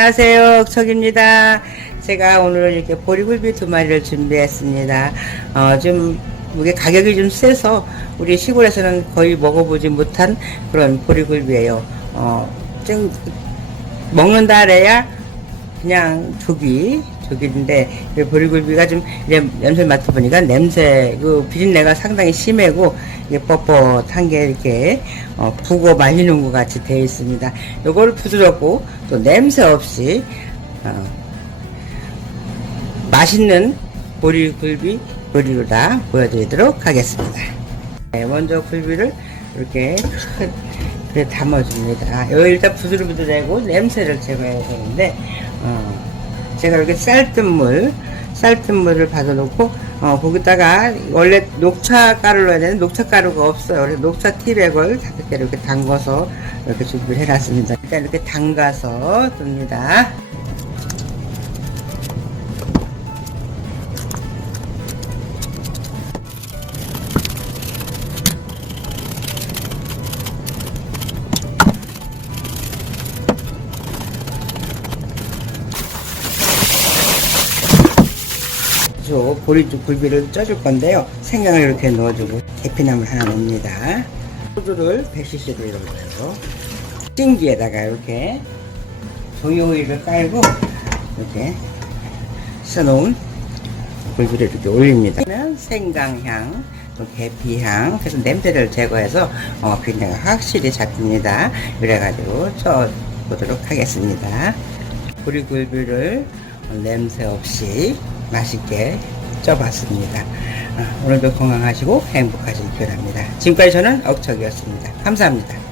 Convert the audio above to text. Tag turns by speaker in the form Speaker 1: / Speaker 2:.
Speaker 1: 안녕하세요. 옥석입니다. 제가 오늘 이렇게 보리굴비 두 마리를 준비했습니다. 어, 좀, 이게 가격이 좀 세서 우리 시골에서는 거의 먹어보지 못한 그런 보리굴비예요. 어, 좀, 먹는다 그래야 그냥 조기, 조기인데, 이 보리굴비가 좀, 이제 냄새 맡아보니까 냄새, 그 비린내가 상당히 심하고, 이게 뻣뻣한 게 이렇게, 어, 북어 말리는 것 같이 되어 있습니다. 요거를 부드럽고, 또 냄새 없이, 어, 맛있는 보리굴비 요리로다 보여드리도록 하겠습니다. 네, 먼저 굴비를 이렇게 큰 그래 담아줍니다. 여기 일단 부들부들하고 냄새를 제거해야 되는데 어, 제가 이렇게 쌀뜨물 쌀뜨물을 받아놓고 어, 거기다가 원래 녹차 가루를 넣어야 되는데 녹차 가루가 없어요. 그래서 녹차 티백을 다섯 개를 이렇게 담궈서 이렇게 준비를 해놨습니다. 일단 이렇게 담가서 둡니다. 저 보리죽 굴비를 쪄줄 건데요. 생강을 이렇게 넣어주고 계피나물 하나 넣습니다. 소주를 100cc를 넣어요. 찜기에다가 이렇게 조이오일을 깔고 이렇게 써놓은 굴비를 이렇게 올립니다. 생강향, 또 계피향, 그래서 냄새를 제거해서 어, 비린내가 확실히 잡힙니다. 그래가지고 쪄보도록 하겠습니다. 보리굴비를 냄새 없이 맛있게 쪄봤습니다. 아, 오늘도 건강하시고 행복하시길 바랍니다. 지금까지 저는 억척이었습니다. 감사합니다.